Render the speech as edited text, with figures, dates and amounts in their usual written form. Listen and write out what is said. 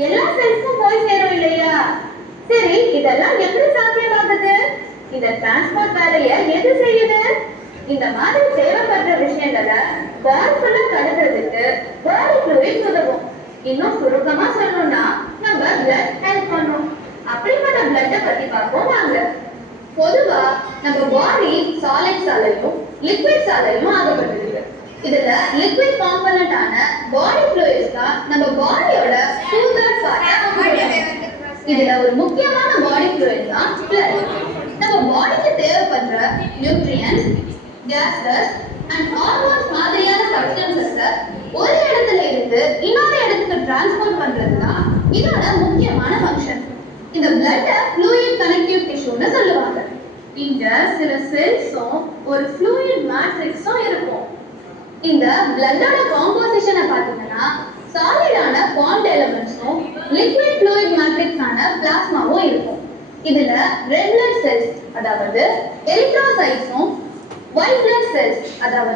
எல்லா செல்ஸ்க்கும் போய் சேரும் இல்லையா? சரி, இதெல்லாம் எப்படி சாத்தியமாகுது? இந்த டிரான்ஸ்போர்ட் வேலையை எது செய்யுது? இந்த மாதிரி தேவைப்படுற விஷயங்களை பாடிக்குள்ள கடத்துறதுக்கு பாடி ஃப்ளூயிட்ஸ் உதவும். இன்னும் சுருக்கமா சொல்லணும்னா நம்ம பிளட் ஹெல்ப் பண்ணும். அப்படிப்பட்ட பிளட்டை பத்தி பார்ப்போம் வாங்க. பொதுவா நம்ம பாடி சாலிட்ஸாலையும் லிக்விட்ஸாலையும் ஆகப்பட்டிருக்கு. இதுல லிக்விட் காம்பனன்ட் ஆன பாடி ஃப்ளூயிட்ஸ் தான் நம்ம பாடியோட 2/3 பார்ட்டா. இதுல ஒரு முக்கியமான பாடி ஃப்ளூயிட் தான் பிளட். நம்ம பாடிக்கு தேவைப்படுற நியூட்ரியன்ஸ், கேஸஸ் அண்ட் ஹார்மோன்ஸ் மாதிரியான சப்ஸ்டன்சஸை ஒரு இடத்துல இருந்து இன்னொரு இடத்துக்கு டிரான்ஸ்போர்ட் பண்றது தான் இதோட முக்கியமான ஃபங்க்ஷன். இந்த பிளட்டை ஃப்ளூயிட் கனெக்டிவ் டிஷ்யூன்னு சொல்லுவாங்க. இங்க சில செல்ஸும் ஒரு ஃப்ளூயிட் மேட்ரிக்ஸும் இருக்கும். இந்த பிளட்டோட காம்போசிஷனை பார்த்தீங்கன்னா சாலிடான பாண்ட் எலிமெண்ட்ஸும் லிக்விட் ஃப்ளூயிட் மேட்ரிக்ஸ் ஆன பிளாஸ்மாவும் இருக்கும். இதுல ரெட் பிளட் செல்ஸ் அதாவது எரித்ரோசைட்ஸும் ஒயிட் பிளட் செல்ஸ் அதாவது